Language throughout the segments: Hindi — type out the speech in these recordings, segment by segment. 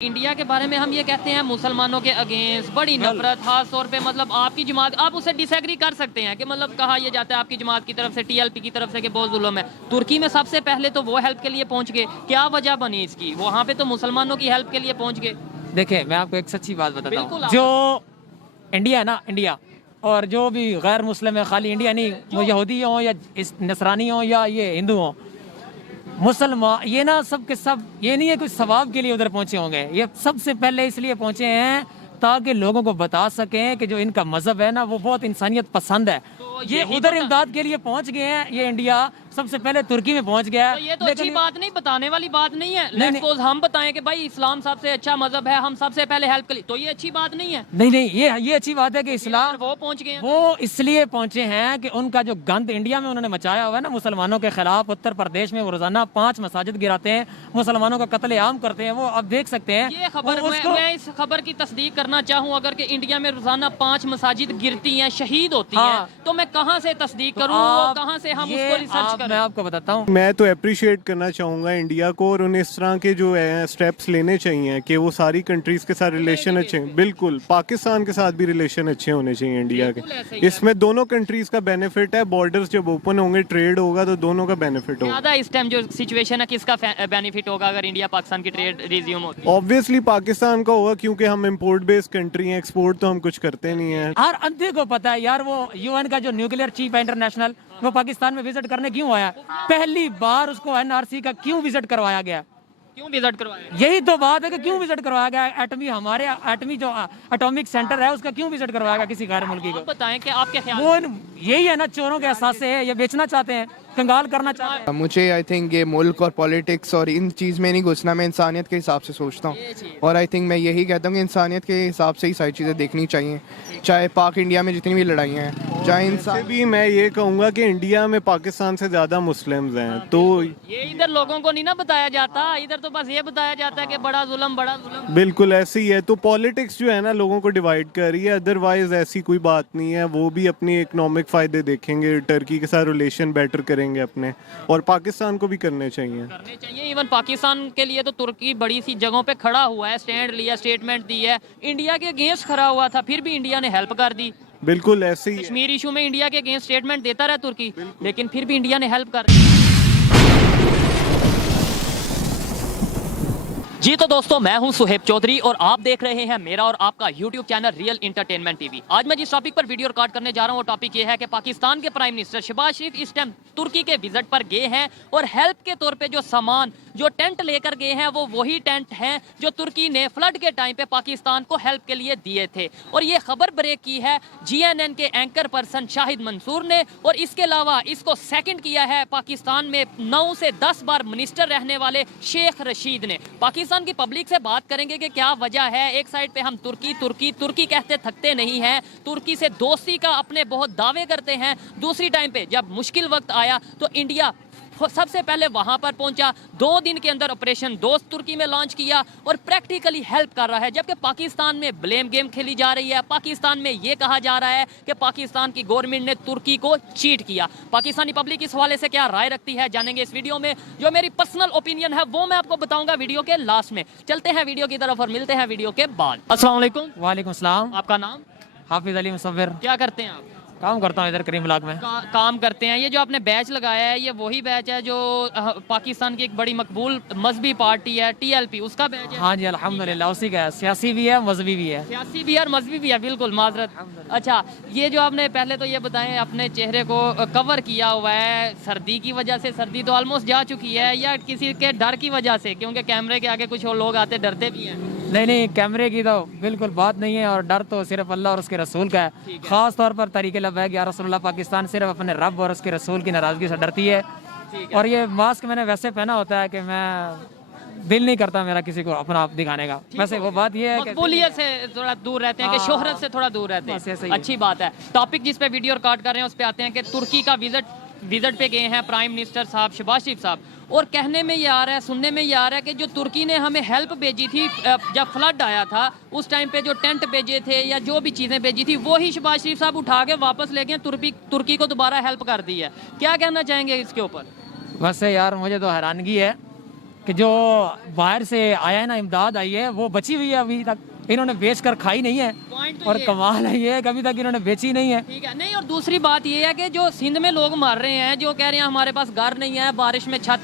इंडिया के बारे में हम ये कहते हैं मुसलमानों के अगेंस्ट बड़ी नफरत, खास तौर पे मतलब आपकी जमात, आप उससे डिसएग्री कर सकते हैं कि मतलब कहा यह जाता है आपकी जमात की तरफ से, टीएलपी की तरफ से कि बहुत जुल्म है। तुर्की में सबसे पहले तो वो हेल्प के लिए पहुंच गए, क्या वजह बनी इसकी? वहाँ पे तो मुसलमानों की हेल्प के लिए पहुंच गए। देखिए मैं आपको एक सच्ची बात बताता हूँ, बिल्कुल, जो इंडिया है ना, इंडिया और जो भी गैर मुस्लिम है, खाली इंडिया नहीं, वो यहूदी हो या नसरानी हो या ये हिंदू हो, मुसलमान, ये ना सब के सब, ये नहीं है कुछ सवाब के लिए उधर पहुंचे होंगे। ये सबसे पहले इसलिए पहुंचे हैं ताकि लोगों को बता सकें कि जो इनका मजहब है ना वो बहुत इंसानियत पसंद है। ये उधर इमदाद के लिए पहुंच गए हैं। ये इंडिया सबसे पहले तुर्की में पहुंच गया। तो ये तो अच्छी बात नहीं, बताने वाली बात नहीं है। लेट्स सपोज हम बताएं कि भाई इस्लाम सबसे अच्छा मजहब है, हम सबसे पहले हेल्प करें, तो ये अच्छी बात नहीं है। नहीं, ये अच्छी बात है कि इस्लाम वो पहुंच गए, वो इसलिए पहुंचे हैं कि उनका जो गंद इंडिया में उन्होंने मचाया हुआ है ना मुसलमानों के खिलाफ, उत्तर प्रदेश में वो रोजाना 5 मसाजिद गिराते हैं, मुसलमानों का कत्लेआम करते हैं, वो अब देख सकते हैं। ये खबर मैं इस खबर की तस्दीक करना चाहूँ, अगर कि इंडिया में रोजाना 5 मसाजिद गिरती हैं, शहीद होती हैं, तो मैं कहाँ से तस्दीक करूँ, कहाँ से हम उसको रिसर्च करें? मैं आपको बताता हूँ, मैं तो अप्रिशिएट करना चाहूँगा इंडिया को, और उन्हें इस तरह के जो स्टेप्स लेने चाहिए कि वो सारी कंट्रीज के साथ रिलेशन अच्छे, बिल्कुल पाकिस्तान के साथ भी रिलेशन अच्छे होने चाहिए इंडिया के। इसमें दोनों कंट्रीज का बेनिफिट है। बॉर्डर्स जब ओपन होंगे, ट्रेड होगा, तो दोनों का बेनिफिट होगा। ज़्यादा इस टाइम जो सिचुएशन है, किसका बेनिफिट होगा अगर इंडिया पाकिस्तान की ट्रेड रिज्यूम होती है? ऑब्वियसली पाकिस्तान का होगा, क्योंकि हम इम्पोर्ट बेस्ड कंट्री हैं, एक्सपोर्ट तो हम कुछ करते नहीं है। हर अंधे को पता है यार, वो यूएन का जो न्यूक्लियर चीफ है इंटरनेशनल, वो पाकिस्तान में विजिट करने क्यों आया? पहली बार उसको एनआरसी का क्यों विजिट करवाया गया? क्यों विजिट करवाया? यही तो बात है कि क्यों विजिट करवाया गया। एटमी, हमारे एटमी जो एटॉमिक सेंटर है, उसका क्यों विजिट करवाया गया किसी गैर मुल्की को? बताएं कि आपके ख्याल वो यही है ना, चोरों के एहसास से है, ये बेचना चाहते हैं, कंगाल करना चाहते हैं। मुझे आई थिंक ये मुल्क और पॉलिटिक्स और इन चीज़ में नहीं घुसना, मैं इंसानियत के हिसाब से सोचता हूँ, और आई थिंक मैं यही कहता हूँ कि इंसानियत के हिसाब से ही सारी चीज़ें देखनी चाहिए, चाहे पाक इंडिया में जितनी भी लड़ाइयाँ हैं, चाहे वैसे भी मैं ये कहूँगा कि इंडिया में पाकिस्तान से ज़्यादा मुस्लिम्स हैं, तो ये इधर लोगों को नहीं ना बताया जाता, इधर तो बस ये बताया जाता है कि बड़ा जुल्म, बड़ा जुल्म। बिल्कुल ऐसे ही है। तो पॉलिटिक्स जो है ना लोगों को डिवाइड कर रही है, अदरवाइज ऐसी कोई बात नहीं है। वो भी अपनी इकोनॉमिक फ़ायदे देखेंगे, टर्की के साथ रिलेशन बेटर करेंगे अपने, और पाकिस्तान को भी करने चाहिए। इवन पाकिस्तान के लिए तो तुर्की बड़ी सी जगहों पे खड़ा हुआ है, स्टैंड लिया, स्टेटमेंट दी है, इंडिया के अगेंस्ट खड़ा हुआ था, फिर भी इंडिया ने हेल्प कर दी। बिल्कुल ऐसे ही कश्मीर इशू में इंडिया के अगेंस्ट स्टेटमेंट देता रहा तुर्की, लेकिन फिर भी इंडिया ने हेल्प कर दी। जी तो दोस्तों, मैं हूं सुहेब चौधरी और आप देख रहे हैं मेरा और आपका YouTube channel real entertainment TV. आज मैं जिस टॉपिक पर वीडियो रिकॉर्ड करने जा रहा हूं वो टॉपिक ये है कि पाकिस्तान के प्राइम मिनिस्टर शहबाज शरीफ इस टाइम तुर्की के विजिट पर गए हैं, और हेल्प के तौर पे जो सामान, जो टेंट लेकर गए हैं, वो वही टेंट हैं जो तुर्की ने फ्लड के टाइम पे पाकिस्तान को हेल्प के लिए दिए थे। और ये खबर ब्रेक की है GNN के एंकर पर्सन शाहिद मंसूर ने, और इसके अलावा इसको सेकंड किया है पाकिस्तान में 9 से 10 बार मिनिस्टर रहने वाले शेख रशीद ने। पाकिस्तान की पब्लिक से बात करेंगे कि क्या वजह है। एक साइड पे हम तुर्की तुर्की तुर्की कहते थकते नहीं हैं, तुर्की से दोस्ती का अपने बहुत दावे करते हैं, दूसरी टाइम पे जब मुश्किल वक्त आया तो इंडिया सबसे पहले वहां पर पहुंचा, 2 दिन के अंदर ऑपरेशन दोस्त तुर्की में लॉन्च किया और प्रैक्टिकली हेल्प कर रहा है। जबकि पाकिस्तान में ब्लेम गेम खेली जा रही है, पाकिस्तान में ये कहा जा रहा है कि पाकिस्तान की गवर्नमेंट ने तुर्की को चीट किया। पाकिस्तानी पब्लिक इस हवाले से क्या राय रखती है जानेंगे इस वीडियो में। जो मेरी पर्सनल ओपिनियन है वो मैं आपको बताऊंगा वीडियो के लास्ट में। चलते हैं वीडियो की तरफ और मिलते हैं वीडियो के बाद। अस्सलाम वालेकुम। वालेकुम सलाम। आपका नाम? हाफिज अली मुसव्विर। क्या करते हैं आप? काम करता हूँ इधर करीम ब्लॉक में। काम करते हैं। ये जो आपने बैच लगाया है, ये वही बैच है जो पाकिस्तान की एक बड़ी मकबूल मजहबी पार्टी है TLP, उसका बैच है? हाँ जी अल्हम्दुलिल्लाह, उसी का है। सियासी भी है, मजहबी भी है। सियासी भी है और मजहबी भी है, बिल्कुल माजरत। अच्छा, ये जो आपने पहले तो ये बताएं, अपने चेहरे को कवर किया हुआ है, सर्दी की वजह से, सर्दी तो ऑलमोस्ट जा चुकी है, या किसी के डर की वजह से? क्योंकि कैमरे के आगे कुछ और लोग आते डरते भी हैं। नहीं, कैमरे की तो बिल्कुल बात नहीं है, और डर तो सिर्फ अल्लाह और उसके रसूल का है। खास तौर पर तरीके लब्बैक या रसूलुल्लाह, पाकिस्तान सिर्फ अपने रब और उसके रसूल की नाराजगी से डरती है। और ये मास्क मैंने वैसे पहना होता है कि मैं दिल नहीं करता मेरा किसी को अपना आप दिखाने का। वैसे वो बात ये है कि मकबूलियत से थोड़ा दूर रहते हैं, कि शोहरत से थोड़ा दूर रहते हैं। अच्छी बात है। टॉपिक जिस पे वीडियो रिकॉर्ड कर रहे हैं उस पे आते हैं कि तुर्की का विजिट पे गए हैं प्राइम मिनिस्टर साहब शहबाज शरीफ साहब, और कहने में ये आ रहा है, सुनने में ये आ रहा है कि जो तुर्की ने हमें हेल्प भेजी थी जब फ्लड आया था उस टाइम पे, जो टेंट भेजे थे या जो भी चीज़ें भेजी थी, वही शहबाज शरीफ साहब उठा के वापस ले गए, तुर्की को दोबारा हेल्प कर दी है। क्या कहना चाहेंगे इसके ऊपर? वैसे यार मुझे तो हैरानगी है कि जो बाहर से आया है ना, इमदाद आई है, वो बची हुई है अभी तक, इन्होंने बेच कर खाई नहीं है। पॉइंट तो और ये है। कमाल है ये कि अभी तक इन्होंने बेची नहीं है। ठीक है, नहीं और दूसरी बात ये है कि जो सिंध में लोग मर रहे हैं, जो कह रहे हैं हमारे पास घर नहीं है, बारिश में छत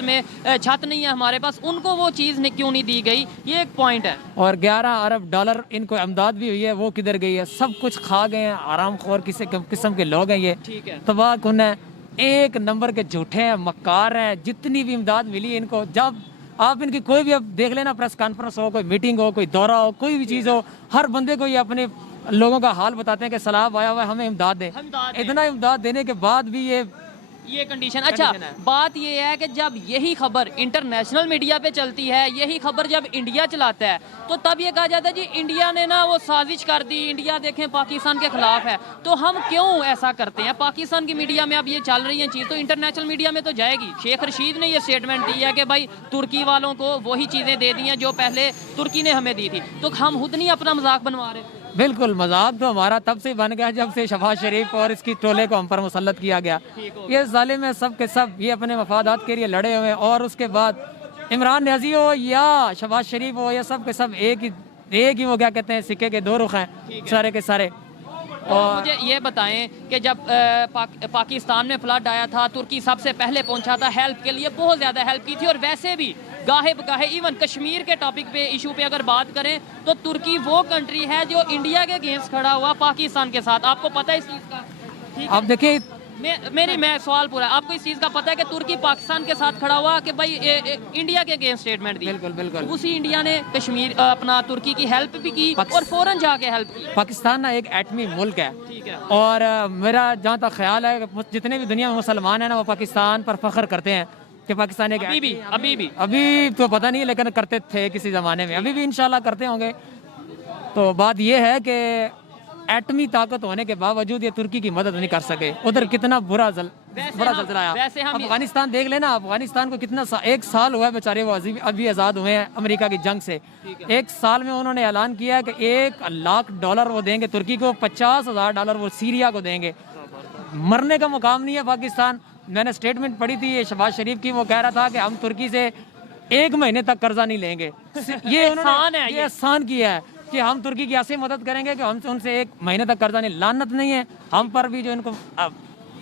नहीं है हमारे पास, उनको वो चीज़ क्यों नहीं दी गई, ये एक पॉइंट है। और 11 अरब डॉलर इनको इमदाद भी हुई है, वो किधर गई है? सब कुछ खा गए हैं, आराम खोर किसी किस्म के लोग हैं ये, ठीक है। तबाह कुन है, एक नंबर के झूठे हैं, मक्कार हैं। जितनी भी इमदाद मिली है इनको, जब आप इनकी कोई भी अब देख लेना, प्रेस कॉन्फ्रेंस हो, कोई मीटिंग हो, कोई दौरा हो, कोई भी चीज़ हो, हर बंदे को ये अपने लोगों का हाल बताते हैं कि सलाब आया हुआ है, हमें इमदाद दें। इमदाद दें। इतना इमदाद देने के बाद भी ये कंडीशन। अच्छा, कंडीशन है। बात ये है कि जब यही खबर इंटरनेशनल मीडिया पे चलती है, यही खबर जब इंडिया चलाता है, तो तब ये कहा जाता है जी इंडिया ने ना वो साजिश कर दी, इंडिया देखें पाकिस्तान के खिलाफ है। तो हम क्यों ऐसा करते हैं? पाकिस्तान की मीडिया में अब ये चल रही है चीज़, तो इंटरनेशनल मीडिया में तो जाएगी। शेख रशीद ने ये स्टेटमेंट दी है कि भाई तुर्की वालों को वही चीज़ें दे दी हैं जो पहले तुर्की ने हमें दी थी, तो हम खुद नहीं अपना मजाक बनवा रहे। बिल्कुल मजाक तो हमारा तब से बन गया जब से शहबाज शरीफ और इसकी टोले को हम पर मुसल्लत किया गया। ये जालिम है सब के सब, ये अपने मफादात के लिए लड़े हुए हैं। और उसके बाद इमरान न्याजी हो या शहबाज शरीफ हो, ये सब के सब एक ही वो क्या कहते हैं, सिक्के के दो रुख हैं सारे के सारे। और मुझे ये बताएं कि जब पाकिस्तान में फ्लड आया था, तुर्की सबसे पहले पहुंचा था हेल्प के लिए, बहुत ज़्यादा हेल्प की थी। और वैसे भी गाहे बगाहे इवन कश्मीर के टॉपिक पे, इशू पे अगर बात करें तो तुर्की वो कंट्री है जो इंडिया के अगेंस्ट खड़ा हुआ पाकिस्तान के साथ। आपको पता है इस चीज़ का? ठीक है? आप देखिए, मैं सवाल पूरा, आपको इस चीज़ का पता है कि तुर्की पाकिस्तान के साथ खड़ा हुआ कि भाई इंडिया के अगेंस्ट स्टेटमेंट दी? बिल्कुल बिल्कुल। उसी इंडिया ने कश्मीर अपना तुर्की की हेल्प भी की और फौरन जाके हेल्प की। पाकिस्तान ना एक एटमी मुल्क है, ठीक है। और मेरा जहाँ तक ख्याल है कि जितने भी दुनिया में मुसलमान हैं ना, वो पाकिस्तान पर फख्र करते हैं कि पाकिस्तान एक अभी तो पता नहीं, लेकिन करते थे किसी ज़माने में, अभी भी इंशाल्लाह करते होंगे। तो बात यह है कि एटमी ताकत होने के बावजूद ये तुर्की की मदद नहीं कर सके। उधर कितना बड़ा जल्जला आया। अफगानिस्तान देख लेना, अफगानिस्तान को कितना एक साल हुआ है बेचारे, वो अभी आज़ाद हुए हैं अमेरिका की जंग से। एक साल में उन्होंने ऐलान किया है कि $1 लाख वो देंगे तुर्की को, $50,000 वो सीरिया को देंगे। मरने का मुकाम नहीं है पाकिस्तान। मैंने स्टेटमेंट पढ़ी थी ये शहबाज शरीफ की, वो कह रहा था कि हम तुर्की से 1 महीने तक कर्जा नहीं लेंगे। ये उन्होंने ये एहसान किया है कि हम तुर्की की ऐसे मदद करेंगे कि हम उनसे 1 महीने तक कर्जा नहीं। लानत नहीं है हम पर भी जो इनको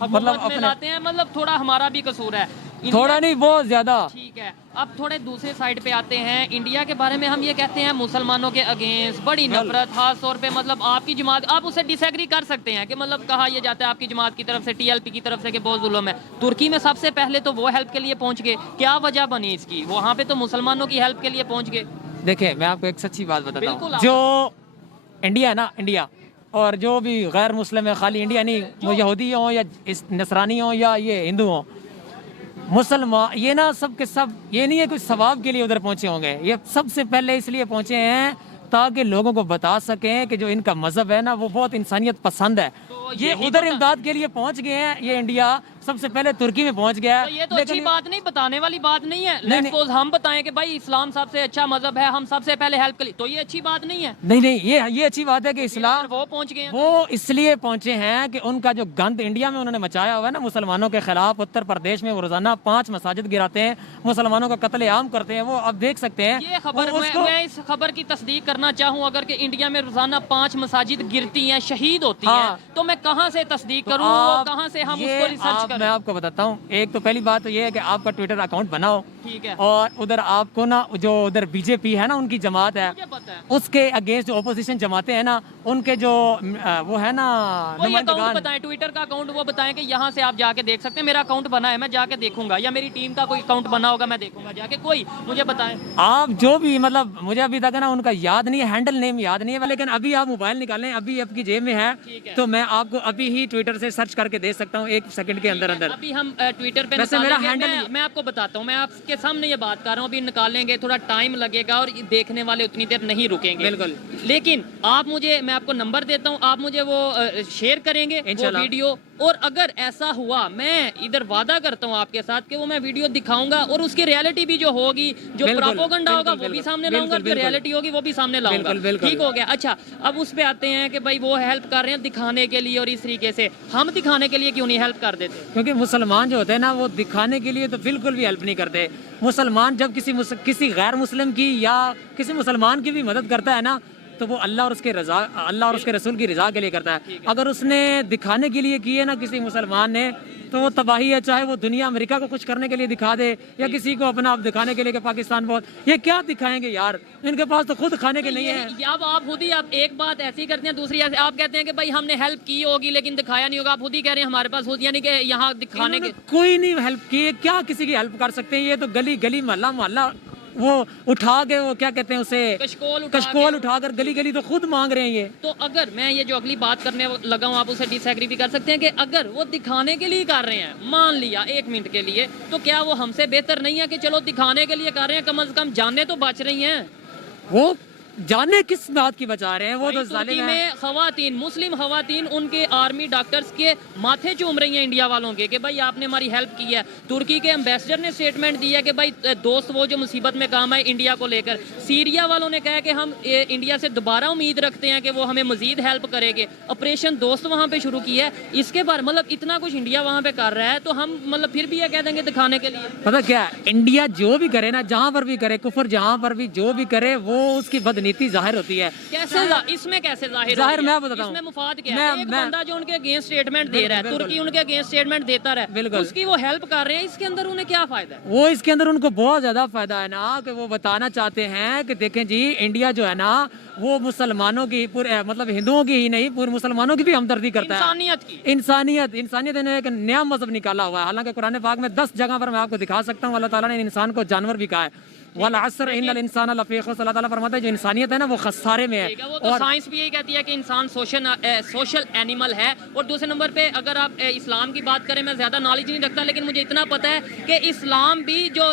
मतलब अपने लाते हैं, मतलब थोड़ा हमारा भी कसूर है, थोड़ा नहीं बहुत ज्यादा। ठीक है, अब थोड़े दूसरे साइड पे आते हैं। इंडिया के बारे में हम ये कहते हैं मुसलमानों के अगेंस्ट बड़ी नफरत, खास तौर पे मतलब आपकी जमात, आप उससे डिसएग्री कर सकते हैं कि मतलब कहा यह जाता है आपकी जमात की तरफ से, TLP की तरफ से कि बहुत जुल्म है। तुर्की में सबसे पहले तो वो हेल्प के लिए पहुंच गए, क्या वजह बनी इसकी? वहाँ पे तो मुसलमानों की हेल्प के लिए पहुंच गए। देखिए मैं आपको एक सच्ची बात बताता हूँ, जो इंडिया है ना, इंडिया और जो भी गैर मुस्लिम है, खाली इंडिया नहीं, वो यहूदी हो या नसरानी हो या ये हिंदू हो, मुसलमान, ये ना सब के सब, ये नहीं है कुछ सवाब के लिए उधर पहुंचे होंगे। ये सबसे पहले इसलिए पहुंचे हैं ताकि लोगों को बता सकें कि जो इनका मजहब है ना वो बहुत इंसानियत पसंद है। ये उधर इमदाद के लिए पहुंच गए हैं। ये इंडिया सबसे पहले तुर्की में पहुंच गया है। तो ये तो अच्छी बात नहीं, बताने वाली बात नहीं है। लेट्स सपोज हम बताएं कि भाई इस्लाम सबसे अच्छा मजहब है, हम सबसे पहले हेल्प कर ली, तो ये अच्छी बात नहीं है। नहीं, ये अच्छी बात है कि इस्लाम वो पहुंच गए हैं। वो इसलिए पहुंचे हैं कि उनका जो गंद इंडिया में उन्होंने मचाया हुआ है ना मुसलमानों के खिलाफ, उत्तर प्रदेश में वो रोजाना 5 मसाजिद गिराते हैं, मुसलमानों का कत्लेआम करते हैं। वो अब देख सकते हैं ये खबर, मैं इस खबर की तस्दीक करना चाहूँ, अगर कि इंडिया में रोजाना 5 मसाजिद गिरती हैं, शहीद होती हैं, तो मैं कहाँ से तस्दीक करूँ, वो कहाँ से हम उसको रिसर्च करें? मैं आपको बताता हूँ। एक तो पहली बात तो ये है कि आपका ट्विटर अकाउंट बनाओ, ठीक है, और उधर आपको ना जो उधर बीजेपी है ना, उनकी जमात है, उसके अगेंस्ट जो ओपोजिशन जमाते हैं ना, उनके जो वो है ना अकाउंट बताएं, ट्विटर का अकाउंट वो बताएं कि यहाँ से आप जाके देख सकते हैं। मेरा अकाउंट बना है, मैं जाके देखूंगा, या मेरी टीम का कोई अकाउंट बना होगा, मैं देखूंगा जाके। कोई मुझे बताएं आप जो भी, मतलब मुझे अभी तक है ना उनका याद नहीं है, हैंडल नेम याद नहीं है, लेकिन अभी आप मोबाइल निकालें, अभी आपकी जेब में है, तो मैं आपको अभी ही ट्विटर से सर्च करके दे सकता हूँ 1 सेकंड के अंदर अंदर। अभी हम ट्विटर पे मेरा हैंडल, मैं आपको बताता हूँ, मैं आपके सामने ये बात कर रहा हूँ, अभी निकालेंगे, थोड़ा टाइम लगेगा और देखने वाले उतनी देर नहीं रुकेंगे, बिल्कुल। लेकिन आप मुझे, मैं आपको नंबर देता हूँ, आप मुझे वो शेयर करेंगे वो वीडियो, और अगर ऐसा हुआ, मैं इधर वादा करता हूँ आपके साथ कि वो मैं वीडियो दिखाऊंगा और उसकी रियलिटी भी जो होगी, जो प्रोपेगेंडा होगा वो भी सामने लाऊंगा, जो रियलिटी होगी वो भी सामने लाऊंगा। ठीक हो गया। अच्छा, अब उस पे आते हैं कि भाई वो हेल्प कर रहे हैं दिखाने के लिए, और इस तरीके से हम दिखाने के लिए क्यों नहीं हेल्प कर देते? क्योंकि मुसलमान जो होते हैं ना, वो दिखाने के लिए तो बिल्कुल भी हेल्प नहीं करते। मुसलमान जब किसी गैर मुस्लिम की या किसी मुसलमान की भी मदद करता है ना, तो वो अल्लाह और उसके रसूल की रजा के लिए करता है। अगर उसने दिखाने के लिए किए ना किसी मुसलमान ने, तो वो तबाही है। चाहे वो दुनिया अमेरिका को कुछ करने के लिए दिखा दे या किसी को अपना आप दिखाने के लिए कि पाकिस्तान बहुत, ये क्या दिखाएंगे यार, इनके पास तो खुद खाने के नहीं है। अब आप खुद ही आप एक बात ऐसी करते हैं, दूसरी ऐसे आप कहते हैं कि भाई हमने हेल्प की होगी लेकिन दिखाया नहीं होगा। आप खुद ही कह रहे हैं हमारे पास खुद, यानी कि यहाँ दिखाने के कोई नहीं हेल्प किए, क्या किसी की हेल्प कर सकते हैं? ये तो गली गली मोहल्ला मोहल्ला वो उठा के, वो क्या कहते हैं उसे, कशकोल उठाकर गली गली तो खुद मांग रहे हैं ये। तो अगर मैं ये जो अगली बात करने लगा हूँ, आप उसे डिसएग्री भी कर सकते हैं कि अगर वो दिखाने के लिए कर रहे हैं, मान लिया 1 मिनट के लिए, तो क्या वो हमसे बेहतर नहीं है कि चलो दिखाने के लिए कर रहे हैं, कम से कम जाने तो बच रही हैं? वो जाने किस बात की बचा रहे हैं? वो तो तुर्की में खवातीन, मुस्लिम खवातीन, उनके आर्मी डॉक्टर्स के माथे चूम रही हैं इंडिया वालों के कि भाई आपने हमारी हेल्प की है। तुर्की के एम्बेसडर ने स्टेटमेंट दिया कि भाई दोस्त वो जो मुसीबत में काम है इंडिया को लेकर। सीरिया वालों ने कहा कि हम इंडिया से दोबारा उम्मीद रखते हैं कि वो हमें मजीद हेल्प करेंगे। ऑपरेशन दोस्त वहाँ पे शुरू किया है। इसके बाद मतलब इतना कुछ इंडिया वहाँ पे कर रहा है, तो हम मतलब फिर भी ये कह देंगे दिखाने के लिए? पता क्या, इंडिया जो भी करे ना, जहाँ पर भी करे कुफर, जहाँ पर भी जो भी करे, वो उसकी बदनीति जाहिर होती है। कैसे इसमें कैसे जाहिर मैं बताता हूँ, इसमें मुफाद क्या है? एक बंदा जो उनके अगेंस्ट स्टेटमेंट दे रहा है, तुर्की उनके अगेंस्ट स्टेटमेंट देता रहा है, उसकी वो हेल्प कर रहे हैं, इसके अंदर उन्हें क्या फायदा है? वो इसके अंदर उनको बहुत ज्यादा फायदा है ना, कि वो बताना चाहते हैं कि देखें जी, इंडिया जो है ना, वो मुसलमानों की पूरे, मतलब हिंदुओं की ही नहीं, पूरे मुसलमानों की भी हमदर्दी करता है। इंसानियत ने एक नया मजहब निकाला हुआ है। हालांकि कुरान पाक में 10 जगह पर मैं आपको दिखा सकता हूँ, अल्लाह ताला ने इंसान को जानवर भी कहा है। वल असर इन्नल इंसान लफी खुस्र, अल्लाह ताला फरमाता है जो इंसानियत है ना, वो खसारे में है। वो तो साइंस भी यही कहती है कि इंसान सोशल एनिमल है। और दूसरे नंबर पे अगर आप इस्लाम की बात करें, मैं ज्यादा नॉलेज नहीं रखता, लेकिन मुझे इतना पता है कि इस्लाम भी जो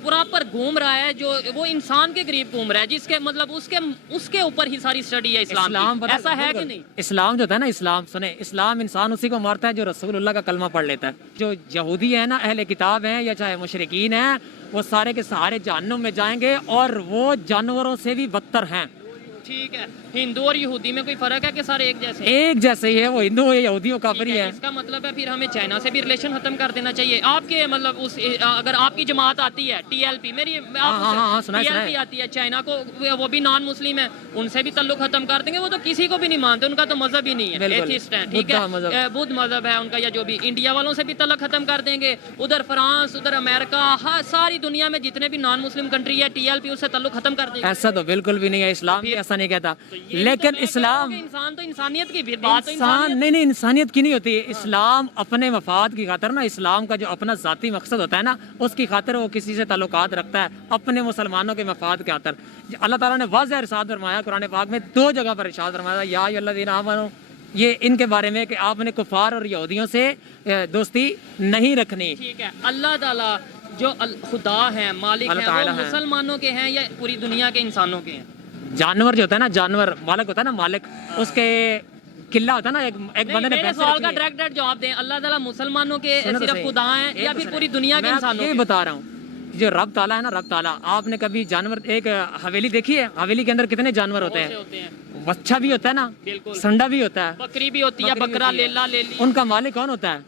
प्रॉपर घूम रहा है, जो वो इंसान के करीब घूम रहा है, जिसके मतलब उसके ऊपर ही सारी स्टडी है इस्लाम की। ऐसा है कि नहीं? इस्लाम जो है ना, इस्लाम सुने, इस्लाम इंसान उसी को मारता है जो रसूलुल्लाह का कलमा पढ़ लेता है। जो यहूदी है ना, अहले किताब हैं या चाहे मुशरिकीन हैं, वो सारे के सारे जहन्नुम में जाएंगे और वो जानवरों से भी बदतर हैं। ठीक है, हिंदू और यहूदी में कोई फर्क है कि सारे एक जैसे? एक जैसे ही है, वो हिंदू हो या यहूदी हो, काफिर ही है। इसका मतलब है फिर हमें चाइना से भी रिलेशन खत्म कर देना चाहिए। आपके मतलब अगर आपकी जमात आती है TLP, मेरी TLP आती है, चाइना को, वो भी नॉन मुस्लिम है, उनसे भी तल्लुक खत्म कर देंगे। वो तो किसी को भी नहीं मानते, उनका तो मजहब ही नहीं है, एथिस्ट है, ठीक है, बुद्ध मजहब है उनका, या जो भी। इंडिया वालों से भी तल्लुक खत्म कर देंगे। उधर फ्रांस, उधर अमेरिका, सारी दुनिया में जितने भी नॉन मुस्लिम कंट्री है, TLP उससे तल्लुक खत्म कर देंगे। ऐसा तो बिल्कुल भी नहीं है, इस्लाम भी ऐसा नहीं कहता। लेकिन इस्लाम, इंसान तो इंसानियत की बात, नहीं इंसानियत की नहीं होती। इस्लाम अपने मफाद की खातिर ना, इस्लाम का जो अपना जाती मकसद होता है ना, उसकी खातिर वो किसी से ताल्लुकात रखता है, अपने मुसलमानों के मफाद के खातिर। अल्लाह ताला ने वाज़ेह इरशाद फरमाया कुरान पाक में, 2 जगह पर इरशाद फरमाया, या अय्युहल्लज़ीना आमनू, ये इनके बारे में कि आपने कुफार और यहूदियों से दोस्ती नहीं रखनी। ठीक है, अल्लाह ताला जो खुदा है, मालिक है, वो मुसलमानों के हैं या पूरी दुनिया के इंसानों के हैं? जानवर जो होता है ना, जानवर मालिक होता है ना, मालिक उसके किला होता है ना, एक बंदे ने मेरे सवाल का डायरेक्ट जवाब दें। अल्लाह ताला मुसलमानों के सिर्फ खुदा हैं या फिर पूरी दुनिया के इंसानों के? ये बता रहा हूँ, जो रब ताला है ना, रब ताला, आपने कभी जानवर, एक हवेली देखी है? हवेली के अंदर कितने जानवर होते हैं? बच्चा भी होता है ना, संडा भी होता है, बकरी भी होती है, बकरा, लेला, लेली। उनका मालिक कौन होता है?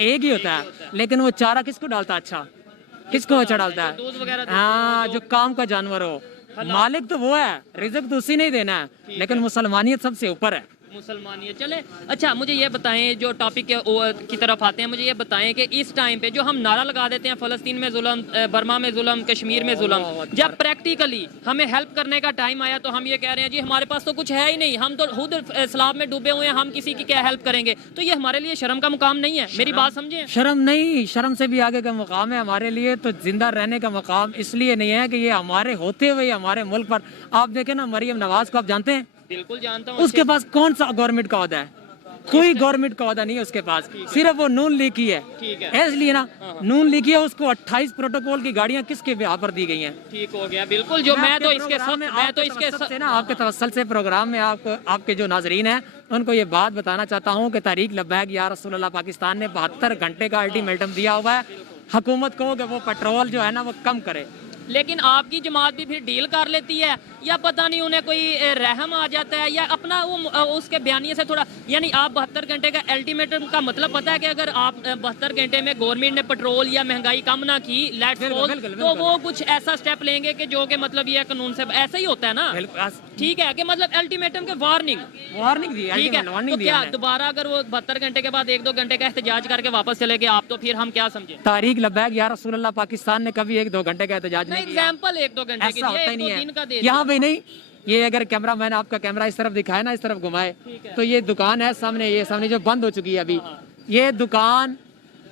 एक ही होता है। लेकिन वो चारा किसको डालता है? अच्छा, किसको अच्छा डालता है? हाँ, जो काम का जानवर हो। मालिक तो वो है, रिज़्क तो उसी नहीं देना है, लेकिन मुसलमानियत सबसे ऊपर है। मुसलमानियत चले। अच्छा, मुझे ये बताएं, जो टॉपिक की तरफ आते हैं, मुझे ये बताएं कि इस टाइम पे जो हम नारा लगा देते हैं फ़लस्तीन में जुल्म, बर्मा में जुल्म, कश्मीर में जुल्म, जब प्रैक्टिकली हमें हेल्प करने का टाइम आया तो हम ये कह रहे हैं जी हमारे पास तो कुछ है ही नहीं, हम तो खुद इस्लाम में डूबे हुए हैं, हम किसी की क्या हेल्प करेंगे? तो ये हमारे लिए शर्म का मुकाम नहीं है? मेरी बात समझे। शर्म नहीं, शर्म से भी आगे का मुकाम है हमारे लिए। तो जिंदा रहने का मुकाम इसलिए नहीं है कि ये हमारे होते हुए हमारे मुल्क पर, आप देखें ना, मरियम नवाज को आप जानते हैं? बिल्कुल जानता हूँ। उसके पास कौन सा गवर्नमेंट का ओहदा है? कोई गवर्नमेंट का वादा नहीं है उसके पास, सिर्फ वो नून लीग की है। ठीक है। इसलिए ना नून लीग की है, उसको 28 प्रोटोकॉल की गाड़ियां किसके बिहार पर दी गई हैं? ठीक हो गया, बिल्कुल। जो मैं तो इसके सब मैं तो इसके से ना आपके तवस्सल से प्रोग्राम में आपको आपके जो नाजरीन हैं उनको ये बात बताना चाहता हूँ कि तहरीक लब्बैक या रसूल अल्लाह पाकिस्तान ने 72 घंटे का अल्टीमेटम दिया हुआ है हुकूमत को कि वो पेट्रोल जो है ना वो कम करे। लेकिन आपकी जमात भी फिर डील कर लेती है, या पता नहीं उन्हें कोई रहम आ जाता है, या अपना वो उसके बयानिए से थोड़ा, यानी आप 72 घंटे का अल्टीमेटम का मतलब पता है कि अगर आप 72 घंटे में गवर्नमेंट ने पेट्रोल या महंगाई कम ना की, लेट्स सपोज, तो वो कुछ ऐसा स्टेप लेंगे कि जो कि मतलब ये कानून से ऐसा ही होता है ना। ठीक है कि मतलब अल्टीमेटम के वार्निंग दी, ठीक है, तो क्या दोबारा अगर वो 72 घंटे के बाद 1-2 घंटे का एहतजाज करके वापस चले गए आप, तो फिर हम क्या समझे? तहरीक लब्बैक या रसूल अल्लाह पाकिस्तान ने कभी 1-2 घंटे का एहतजाज नहीं किया। एग्जाम्पल 1-2 घंटे की, ऐसा होता ही नहीं दिन का दे है यहाँ पे नहीं। ये अगर कैमरा मैन आपका कैमरा इस तरफ दिखाए ना, इस तरफ घुमाए, तो ये दुकान है सामने, ये सामने जो बंद हो चुकी है अभी, ये दुकान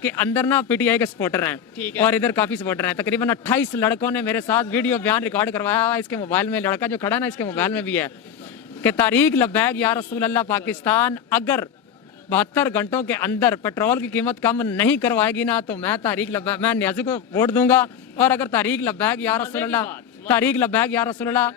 के अंदर ना पीटीआई के सपोर्टर हैं और इधर काफी सपोर्टर हैं। तकरीबन 28 लड़कों ने मेरे साथ वीडियो बयान रिकॉर्ड करवाया हुआ। इसके मोबाइल में, लड़का जो खड़ा है ना इसके मोबाइल में भी है कि तहरीक लब्बैक या रसूल अल्लाह पाकिस्तान अगर 72 घंटों के अंदर पेट्रोल की कीमत कम नहीं करवाएगी ना, तो मैं तहरीक लब्बैक, मैं न्याजी को वोट दूंगा। और अगर तहरीक लब्बैक या रसूल अल्लाह, तहरीक लब्बैक या रसूल अल्लाह,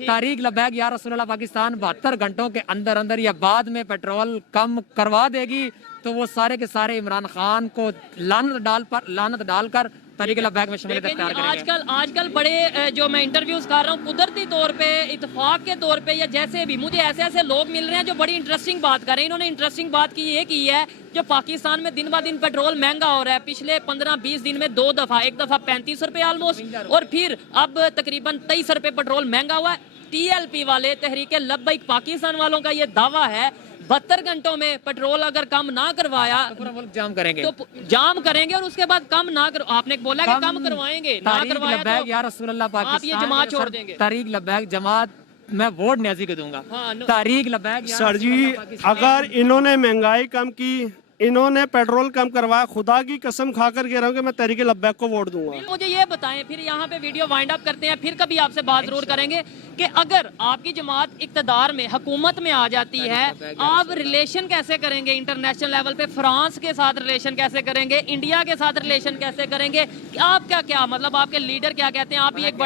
तहरीक लब्बैक या रसूल अल्लाह पाकिस्तान 72 घंटों के अंदर अंदर या बाद में पेट्रोल कम करवा देगी, तो वो सारे के सारे इमरान खान को लानत डालकर तहरीक लब्बैक में शमूलियत इख्तियार करेंगे। आजकल बड़े जो मैं इंटरव्यूज कर रहा हूँ, कुदरती तौर पे, इत्तेफाक के तौर पे, या जैसे भी मुझे ऐसे लोग मिल रहे हैं जो बड़ी इंटरेस्टिंग बात कर रहे हैं। इन्होंने इंटरेस्टिंग बात ये की है, जो पाकिस्तान में दिन ब दिन पेट्रोल महंगा हो रहा है। पिछले 15-20 दिन में 2 दफा, एक दफा 35 रुपए ऑलमोस्ट, और फिर अब तकरीबन 23 रुपए पेट्रोल महंगा हुआ है। TLP वाले, तहरीक लब्बैक पाकिस्तान वालों का ये दावा है 72 घंटों में पेट्रोल अगर कम ना करवाया तो पूरा मुल्क जाम करेंगे, तो जाम करेंगे, और उसके बाद कम ना कर, आपने बोला कि कम करवाएंगे, ना करवाया तो या रसूल अल्लाह पाकिस्तान आप ये जमात छोड़ देंगे। तहरीक लब्बैक जमात मैं वोट न्याजी को दूंगा। तहरीक लब्बैक सर जी, अगर इन्होंने महंगाई कम की, इन्होंने पेट्रोल कम करवाया, खुदा की कसम खाकर कह रहा हूँ कि मैं तहरीक लब्बैक को वोट दूंगा। मुझे ये बताएं, फिर यहाँ पे वीडियो वाइंड अप करते हैं, फिर कभी आपसे बात जरूर करेंगे कि अगर आपकी जमात इक्तदार में, हुकूमत में आ जाती है, आप रिलेशन कैसे करेंगे इंटरनेशनल लेवल पे? फ्रांस के साथ रिलेशन कैसे करेंगे? इंडिया के साथ रिलेशन कैसे करेंगे? आप क्या मतलब आपके लीडर क्या कहते हैं? आप भी एक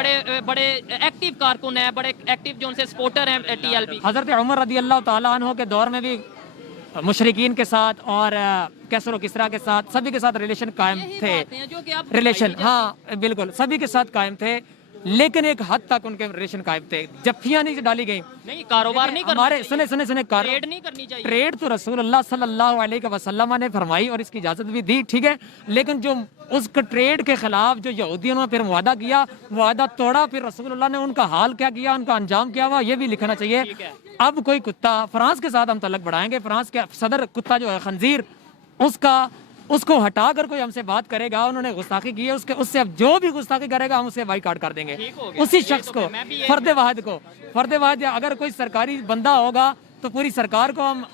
बड़े एक्टिव कारकुन है, बड़े एक्टिव जो उनसे सपोर्टर है TLP। हजरत उमर रदी अल्लाह तआला अन्हु के दौर में भी मुशरिकीन के साथ और कैसर और किसरा के साथ, सभी के साथ रिलेशन कायम थे। रिलेशन, हाँ बिल्कुल, सभी के साथ कायम थे, लेकिन एक हद तक उनके रिलेशन कायम थे। जफ्फियां नहीं डाली गई, नहीं कारोबार नहीं करना हमारे, चाहिए। सुने ट्रेड नहीं करनी चाहिए। ट्रेड तो रसूलुल्लाह सल्लल्लाहु अलैहि वसल्लम ने फरमाई और इसकी इजाजत भी दी, ठीक है, लेकिन जो उस ट्रेड के खिलाफ जो यहूदियों ने फिर वादा किया, वादा तोड़ा, फिर रसूलुल्लाह ने उनका हाल क्या किया, उनका अंजाम क्या हुआ, ये भी लिखना चाहिए। अब कोई कुत्ता, फ्रांस के साथ हम तलक बढ़ाएंगे, फ्रांस के सदर कुत्ता जो है खंजीर, उसको हटाकर कोई हमसे बात करेगा, उन्होंने गुस्ताखी की है, उससे अब जो भी गुस्ताखी करेगा हम उसे बाइकाट कर देंगे। उसी शख्स को, फर्द वाहिद, अगर कोई सरकारी बंदा होगा तो पूरी सरकार को हम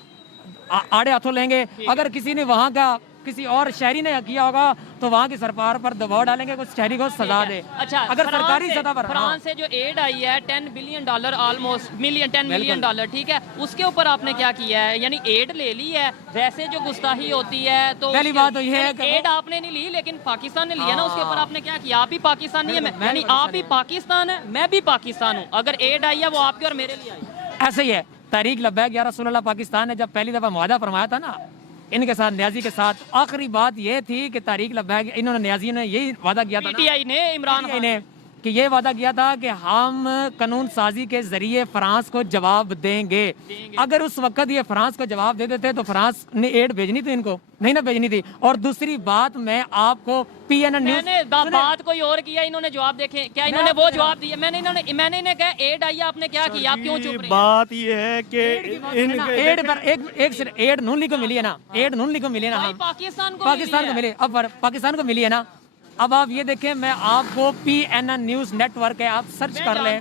आड़े हाथों लेंगे। अगर किसी ने वहाँ का किसी और शहरी ने किया होगा तो वहाँ की सरकार पर दबाव डालेंगे, कुछ शहरी को सजा दे। अच्छा, अगर सरकारी सतह पर फ्रांस से जो एड आई है $10 बिलियन ऑलमोस्ट, $10 मिलियन, ठीक है, उसके ऊपर आपने क्या किया है? यानी एड ले ली है, वैसे जो गुस्ताखी होती है तो पहली बात तो ये है कि एड आपने नहीं ली, लेकिन पाकिस्तान ने लिया ना, उसके ऊपर आपने क्या किया? आप भी पाकिस्तानी है, यानी आप भी पाकिस्तान है, मैं भी पाकिस्तान हूँ। अगर एड आई है वो आपके और मेरे लिए आई। ऐसे ही है। तहरीक लब्बैक या रसूल अल्लाह पाकिस्तान ने जब पहली दफा मुआहदा फरमाया था ना इनके साथ, न्याजी के साथ, आखिरी बात ये थी कि तहरीक लब्बैक, इन्होंने, न्याजी ने यही वादा किया था ना, PTI ने, इमरान खान ने, कि ये वादा किया था कि हम कानून साजी के जरिए फ्रांस को जवाब देंगे। अगर उस वक्त ये फ्रांस को जवाब दे देते तो फ्रांस ने एड भेजनी थी, इनको नहीं ना भेजनी थी। और दूसरी बात, मैं आपको PNN न्यूज़, मैंने बात कोई और किया, इन्होंने जवाब देखे क्या? इन्होंने वो जवाब दिया, मैंने इन्हें कहा एड आई, आपने क्या किया? आप क्यों चुप रहे? बात ये है कि एड पर एक एड नून लीग को मिली है ना, एड नून लीग को मिली है ना, पाकिस्तान को मिली, अब पाकिस्तान को मिली है ना। अब आप ये देखें, मैं आपको PNN न्यूज़ नेटवर्क है, आप सर्च कर लें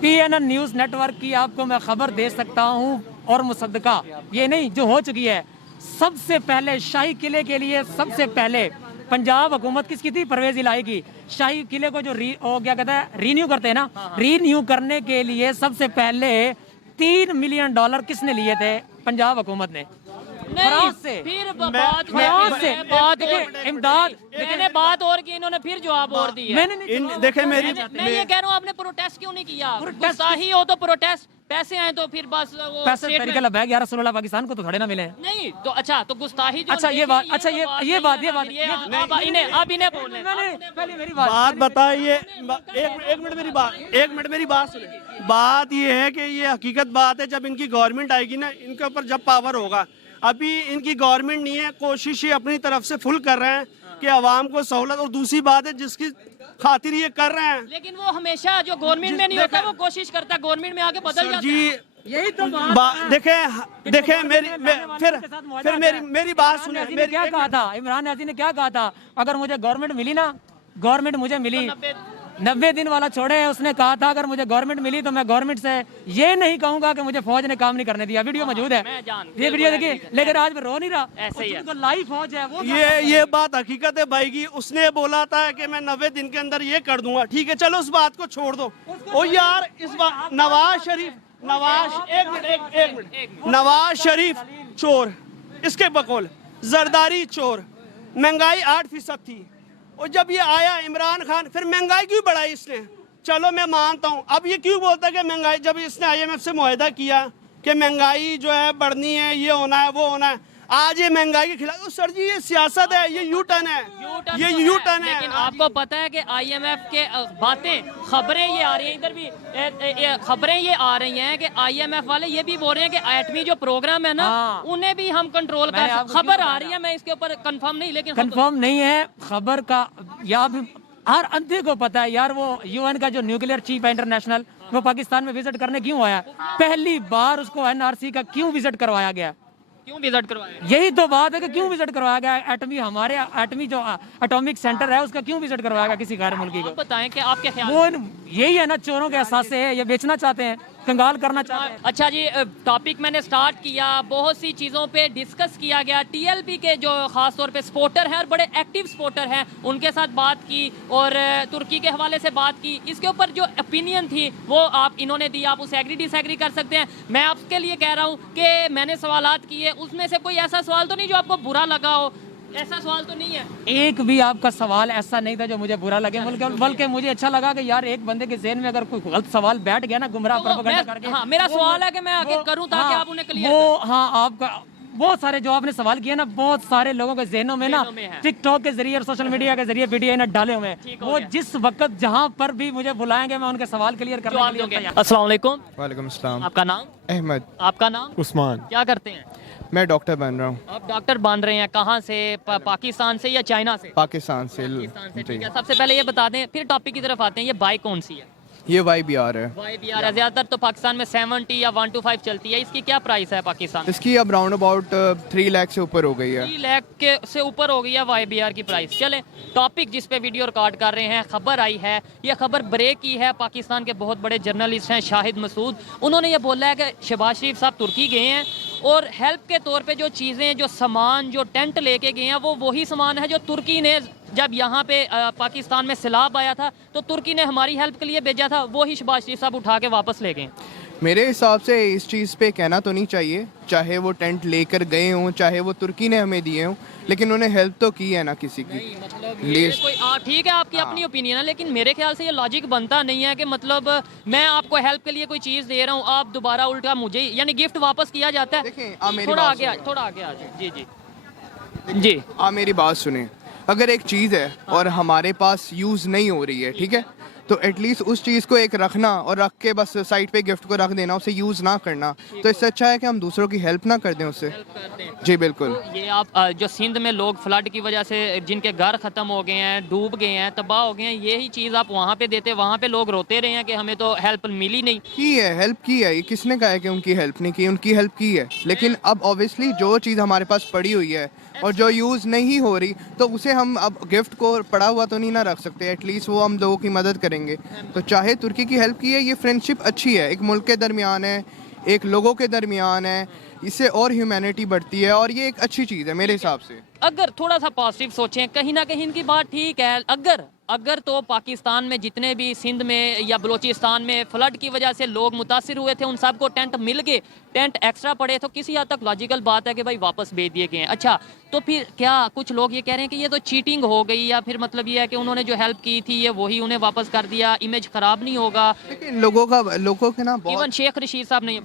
PNN न्यूज़ नेटवर्क की आपको मैं खबर दे सकता हूँ, और मुसद्दका ये नहीं जो हो चुकी है। सबसे पहले शाही किले के लिए सबसे पहले पंजाब हुकूमत किसकी थी? परवेज इलाही की। शाही किले को जो क्या कहता है, रीन्यू करते हैं ना, रीन्यू करने के लिए सबसे पहले $3 मिलियन किसने लिए थे? पंजाब हुकूमत ने नहीं फ्रांस से फिर बात फ्रांस से बात देखिए इमदाद मैंने बात और की, इन्होंने फिर जवाब और दिया। मैंने नहीं देखे मेरी मैं ये कह रहा हूँ आपने प्रोटेस्ट क्यों नहीं किया? प्रोटेस्ट- गुस्ताही हो तो प्रोटेस्ट, पैसे आए तो फिर बस वो पैसे statement- तरीका लगा 11-16 पाकिस्तान को तो थोड़े ना मिले हैं। नहीं तो अच्छा तो गुस्ताही जो अच्छा, ये देखिए, बात- अच्छा, तो ये बात बात- नहीं ये है बात- ना, ये- अब इन्हें बोलने पहले मेरी बात बताइए, एक मिनट मेरी बात सुने। बात ये है कि ये हकीकत बात है, जब इनकी गवर्नमेंट आएगी ना, इनके ऊपर जब पावर होगा, अभी इनकी गवर्नमेंट नहीं है, कोशिश ये अपनी तरफ से फुल कर रहे हैं कि आवाम को सहूलत, और दूसरी बात है जिसकी खातिर ये कर रहे हैं। लेकिन वो हमेशा जो गवर्नमेंट में नहीं होता वो कोशिश करता है गवर्नमेंट में आके बदल सर जाता जी है। यही तो देखें मेरी बात सुने। ने क्या कहा था, इमरान हाजी ने क्या कहा था, अगर मुझे गवर्नमेंट मिली ना, गवर्नमेंट मुझे मिली 90 दिन वाला छोड़े, उसने कहा था अगर मुझे गवर्नमेंट मिली तो मैं गवर्नमेंट से ये नहीं कहूंगा कि मुझे फौज ने काम नहीं करने दिया। वीडियो मौजूद है, मैं जान- ये वीडियो देखिए, लेकिन आज रो नहीं रहा, ऐसे ही है। तो लाइव फौज है वो। ये बात हकीकत है भाई की। उसने बोला था कि मैं 90 दिन के अंदर ये कर दूंगा, ठीक है चलो उस बात को छोड़ दो। ओ यार इस बात नवाज शरीफ नवाज शरीफ चोर, इसके बकौल जरदारी चोर, महंगाई 8% थी, और जब ये आया इमरान खान, फिर महंगाई क्यों बढ़ाई इसने? चलो मैं मानता हूँ, अब ये क्यों बोलता है कि महंगाई, जब इसने IMF से मुआहदा किया कि महंगाई जो है बढ़नी है, ये होना है वो होना है, आज ये महंगाई के खिलाफ। सर जी ये सियासत है, ये यू टर्न है, ये यू टर्न है। लेकिन आपको पता है कि IMF के बातें खबरें ये आ रही हैं, इधर भी खबरें ये आ रही हैं कि IMF वाले ये भी बोल रहे हैं कि एटमी जो प्रोग्राम है ना, हाँ। उन्हें भी हम कंट्रोल मैंने कर आपको खबर क्यों आ रही है, मैं इसके ऊपर कंफर्म नहीं, लेकिन कंफर्म नहीं है खबर का, या भी हर अंधे को पता है यार। वो UN का जो न्यूक्लियर चीफ है इंटरनेशनल, वो पाकिस्तान में विजिट करने क्यों आया? पहली बार उसको NRC का क्यों विजिट करवाया गया? क्यों विजिट करवाया? यही तो बात है कि क्यों विजिट करवाया गया? एटमी हमारे एटमी जो एटॉमिक सेंटर है उसका क्यों विजिट करवाया गया किसी गैर मुल्की आप को? बताएं कि आपके ख्याल वो यही है ना, चोरों के एहसास से है, ये बेचना चाहते हैं, कंगाल करना चाहते हैं। अच्छा जी, टॉपिक मैंने स्टार्ट किया, बहुत सी चीज़ों पे डिस्कस किया गया। TLP के जो ख़ास तौर पे सपोर्टर हैं और बड़े एक्टिव सपोर्टर हैं, उनके साथ बात की, और तुर्की के हवाले से बात की। इसके ऊपर जो ओपिनियन थी वो आप इन्होंने दी, आप उसे एग्री डिसएग्री कर सकते हैं। मैं आपके लिए कह रहा हूँ कि मैंने सवालात किए, उसमें से कोई ऐसा सवाल तो नहीं जो आपको बुरा लगा हो? ऐसा सवाल तो नहीं है? एक भी आपका सवाल ऐसा नहीं था जो मुझे बुरा लगे, बल्कि मुझे अच्छा लगा कि यार एक बंदे के ज़हन में अगर कोई गलत सवाल बैठ गया ना, गुमराह प्रोपेगेंडा करके, हाँ, मेरा सवाल है कि मैं आगे करूँ ताकि आप उन्हें क्लियर वो, हाँ, आपका बहुत सारे जो आपने सवाल किए ना, बहुत सारे लोगों के जहनों में ना में है। टिकटॉक के जरिए और सोशल मीडिया के जरिए वीडियो इन्हें डाले हुए हैं। हो वो गया। जिस वक्त जहाँ पर भी मुझे बुलाएंगे मैं उनके सवाल क्लियर करने के लिए तैयार। अस्सलाम वालेकुम, वालेकुम अस्सलाम। आपका नाम? अहमद। आपका नाम? उस्मान। क्या करते हैं? मैं डॉक्टर बन रहा हूँ आप डॉक्टर बन रहे हैं, कहाँ से? पाकिस्तान से या चाइना से? पाकिस्तान से। पाकिस्तान से, जी। ठीक है। सबसे पहले ये बता दें, फिर टॉपिक की तरफ आते हैं, ये बाइक कौन सी है? ये YBR है। YBR है। ज्यादातर तो पाकिस्तान में 70 या 125 चलती है, इसकी क्या प्राइस है पाकिस्तान में? इसकी अब राउंड अबाउट 3 लाख से ऊपर हो गई है। 3 लाख के से ऊपर हो गई है YBR की प्राइस। चले टॉपिक जिस पे वीडियो रिकॉर्ड कर रहे हैं, खबर आई है, ये खबर ब्रेक की है। पाकिस्तान के बहुत बड़े जर्नलिस्ट हैं शाहिद मसूद, उन्होंने ये बोला है कि शहबाज शरीफ साहब तुर्की गए हैं और हेल्प के तौर पे जो चीज़ें, जो सामान, जो टेंट लेके गए हैं, वो वही सामान है जो तुर्की ने जब यहाँ पे पाकिस्तान में सैलाब आया था तो तुर्की ने हमारी हेल्प के लिए भेजा था, वो ही शहबाज शरीफ साहब उठा के वापस ले गए। मेरे हिसाब से इस चीज़ पे कहना तो नहीं चाहिए, चाहे वो टेंट लेकर गए हों, चाहे वो तुर्की ने हमें दिए हों, लेकिन उन्हें हेल्प तो की है ना किसी की। ठीक है, आपकी अपनी ओपिनियन है, लेकिन मेरे ख्याल से ये लॉजिक बनता नहीं है कि मतलब मैं आपको हेल्प के लिए कोई चीज़ दे रहा हूँ, आप दोबारा उल्टा मुझे यानी गिफ्ट वापस किया जाता है। देखें, आप मेरी थोड़ा बात आगे सुनें। थोड़ा आगे आ जाए। जी जी जी, आप मेरी बात सुने, अगर एक चीज़ है और हमारे पास यूज़ नहीं हो रही है, ठीक है, तो एटलीस्ट उस चीज़ को एक रखना और रख के बस साइड पे गिफ्ट को रख देना, उसे यूज़ ना करना, तो इससे अच्छा है कि हम दूसरों की हेल्प ना कर दें उससे। जी बिल्कुल। ये आप जो सिंध में लोग फ्लड की वजह से जिनके घर ख़त्म हो गए हैं, डूब गए हैं, तबाह हो गए हैं, यही चीज़ आप वहाँ पे देते, वहाँ पे लोग रोते रहे हैं कि हमें तो हेल्प मिली नहीं। की है, हेल्प की है, ये किसने कहा है कि उनकी हेल्प नहीं की? उनकी हेल्प की है, लेकिन अब ऑब्वियसली जो चीज़ हमारे पास पड़ी हुई है और जो यूज़ नहीं हो रही, तो उसे हम अब गिफ्ट को पड़ा हुआ तो नहीं ना रख सकते, एटलीस्ट वो हम लोगों की मदद करेंगे। तो चाहे तुर्की की हेल्प की है, ये फ्रेंडशिप अच्छी है, एक मुल्क के दरमियान है, एक लोगों के दरमियान है, इससे और ह्यूमैनिटी बढ़ती है और ये एक अच्छी चीज़ है मेरे हिसाब से। अगर थोड़ा सा पॉजिटिव सोचें, कहीं ना कहीं इनकी बात ठीक है। अगर तो पाकिस्तान में जितने भी सिंध में या बलूचिस्तान में फ्लड की वजह से लोग मुतासिर हुए थे, उन सबको टेंट मिल गए, टेंट एक्स्ट्रा पड़े, तो किसी हद तक लॉजिकल बात है कि भाई वापस भेज दिए गए हैं। अच्छा, तो फिर क्या कुछ लोग ये कह रहे हैं कि ये तो चीटिंग हो गई, या फिर मतलब ये है कि उन्होंने जो हेल्प की थी ये वही उन्हें वापस कर दिया, इमेज खराब नहीं होगा? लेकिन लोगों के ना इवन शेख रशीद साहब ने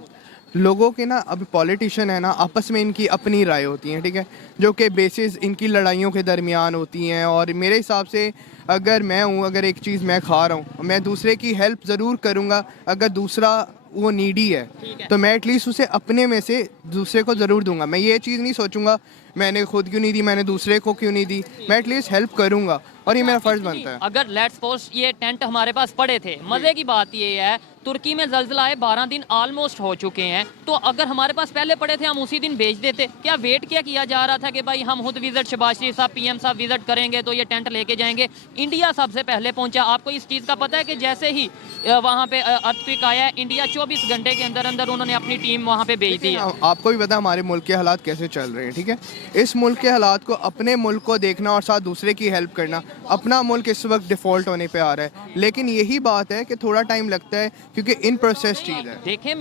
लोगों के ना अभी पॉलिटिशियन है ना, आपस में इनकी अपनी राय होती है, ठीक है, जो कि बेसिस इनकी लड़ाइयों के दरमियान होती हैं। और मेरे हिसाब से अगर मैं हूँ, अगर एक चीज़ मैं खा रहा हूँ, मैं दूसरे की हेल्प ज़रूर करूँगा। अगर दूसरा वो नीडी है तो मैं एटलीस्ट उसे अपने में से दूसरे को ज़रूर दूंगा। मैं ये चीज़ नहीं सोचूंगा मैंने खुद क्यों नहीं दी, मैंने दूसरे को क्यों नहीं दी, मैं एटलीस्ट हेल्प करूँगा और ये मेरा फ़र्ज़ बनता है। अगर लेट्स सपोज ये टेंट हमारे पास पड़े थे, मज़े की बात ये है तुर्की में ज़ल्ज़ला आए 12 दिन ऑलमोस्ट हो चुके हैं, तो अगर हमारे पास पहले पड़े थे हम उसी दिन भेज देते। क्या वेट क्या किया जा रहा था कि भाई हम खुद विजिट शहबाज शरीफ साहब पीएम साहब विजिट करेंगे तो ये टेंट लेके जाएंगे? इंडिया सबसे पहले पहुंचा। आपको इस चीज़ का पता है कि जैसे ही वहाँ पे अर्थक्वेक आया, इंडिया 24 घंटे के अंदर अंदर उन्होंने अपनी टीम वहाँ पे भेज दी है। आपको भी पता है हमारे मुल्क के हालात कैसे चल रहे हैं, ठीक है। इस मुल्क के हालात को, अपने मुल्क को देखना और साथ दूसरे की हेल्प करना। अपना मुल्क इस वक्त डिफॉल्ट होने पे आ रहा है, लेकिन यही बात है कि थोड़ा टाइम लगता है क्योंकि इन प्रोसेस चीज़ है। देखें,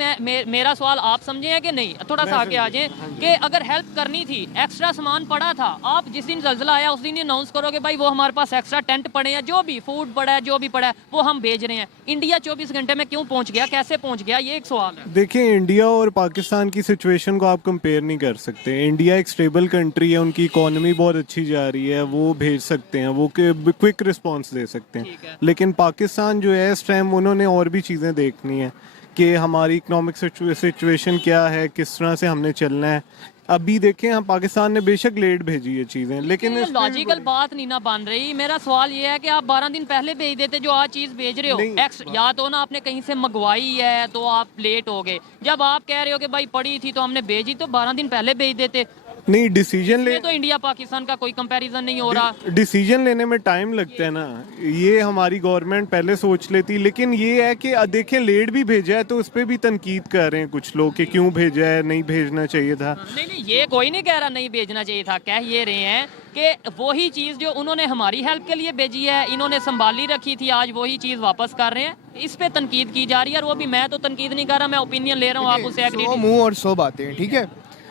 मेरा सवाल आप समझे हैं कि नहीं? थोड़ा सा आगे आ जाए कि अगर हेल्प करनी थी, एक्स्ट्रा सामान पड़ा था, आप जिस दिन ज़ल्ज़ला आया उस दिन ये अनाउंस करो कि भाई वो हमारे पास एक्स्ट्रा टेंट पड़े हैं, जो भी फूड पड़ा है, जो भी पड़ा है वो हम भेज रहे हैं। इंडिया 24 घंटे में क्यों पहुंच गया, कैसे पहुंच गया, ये एक सवाल है। देखिए, इंडिया और पाकिस्तान की सिचुएशन को आप कंपेयर नहीं कर सकते। इंडिया एक स्टेबल कंट्री है, उनकी इकोनॉमी बहुत अच्छी जा रही है, वो भेज सकते हैं, वो क्विक रिस्पॉन्स दे सकते हैं। लेकिन पाकिस्तान जो है इस टाइम उन्होंने और भी चीज़ें देखनी है कि हमारी इकोनॉमिक सिचुएशन क्या है, किस तरह से हमने चलना है। अभी देखें, हम पाकिस्तान ने बेशक लेट भेजी है चीज़ें, लेकिन लॉजिकल बात नहीं ना बन रही। मेरा सवाल ये है कि आप 12 दिन पहले भेज देते जो आज चीज़ भेज रहे हो। या तो ना आपने कहीं से मंगवाई है तो आप लेट हो गए, जब आप कह रहे हो कि भाई पड़ी थी तो हमने भेजी, तो 12 दिन पहले भेज देते। नहीं, डिसीजन ले तो इंडिया पाकिस्तान का कोई कंपैरिजन नहीं हो रहा। डिसीजन लेने में टाइम लगता है ना, ये हमारी गवर्नमेंट पहले सोच लेती। लेकिन ये है कि देखें, लेट भी भेजा है तो उस पर भी तनकीद कर रहे हैं कुछ लोग कि क्यों भेजा है, नहीं भेजना चाहिए था। नहीं, ये कोई नहीं कह रहा नहीं भेजना चाहिए था। कह ये रहे हैं कि वही चीज़ जो उन्होंने हमारी हेल्प के लिए भेजी है, इन्होंने संभाली रखी थी, आज वही चीज़ वापस कर रहे हैं। इस पे तनकीद की जा रही है, और वो भी मैं तो तनकीद नहीं कर रहा, मैं ओपिनियन ले रहा हूँ, आप उससे एग्री। मुंह और 100 बातें, ठीक है।